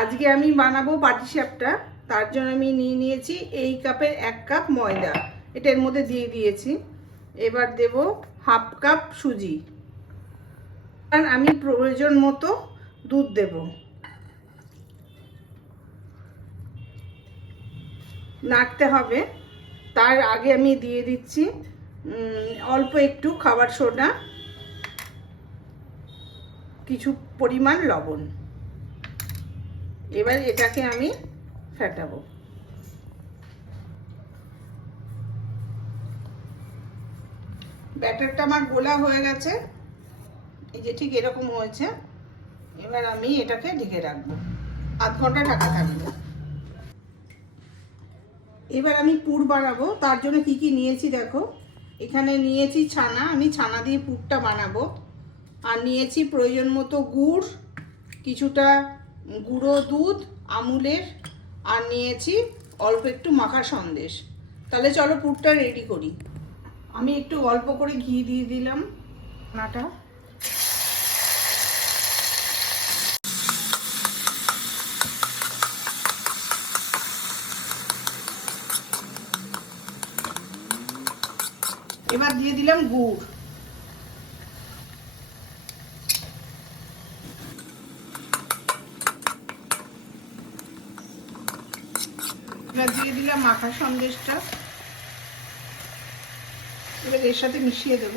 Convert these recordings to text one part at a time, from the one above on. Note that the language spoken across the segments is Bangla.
আজকে আমি বানাবো পাটিসাপটা। তার জন্য আমি নিয়ে নিয়েছি এই কাপের 1 কাপ ময়দা, এটা এর মধ্যে দিয়ে দিয়েছি। এবার দেব হাফ কাপ সুজি, আর আমি প্রয়োজন মতো দুধ দেব। নাড়তে হবে। তার আগে আমি দিয়ে দিচ্ছি অল্প একটু খাবার সোডা, কিছু পরিমাণ লবণ। এবার এটাকে আমি ফেটাবো। ব্যাটারটা আমার গোলা হয়ে গেছে, এই যে ঠিক এরকম হয়েছে। এবার আমি এটাকে ঢেকে রাখবো, আধ ঘন্টা ঢাকা থাকবে। এবার আমি পুর বানাবো। তার জন্য কি কি নিয়েছি দেখো। এখানে নিয়েছি ছানা, আমি ছানা দিয়ে পুরটা বানাবো। আর নিয়েছি প্রয়োজন মতো গুড়, কিছুটা গুঁড়ো দুধ আমুলের, আর নিয়েছি অল্প একটু মাখা সন্দেশ। তাহলে চলো পুরটা রেডি করি। আমি একটু অল্প করে ঘি দিয়ে দিলাম ছানাটা। এবার দিয়ে দিলাম গুড়। এবার দিয়ে দিলাম মাখা সন্দেশটা। এবার এর সাথে মিশিয়ে দেব।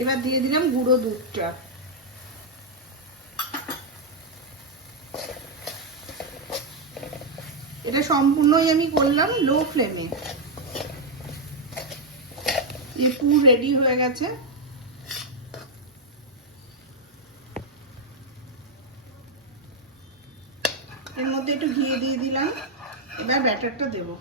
এবার দিয়ে দিলাম গুঁড়ো দুধটা। এটা সম্পূর্ণই আমি করলাম লো ফ্লেমে। এই পুর রেডি হয়ে গেছে। এর মধ্যে একটু ঘি দিয়ে দিলাম। এবার ব্যাটারটা দেবো।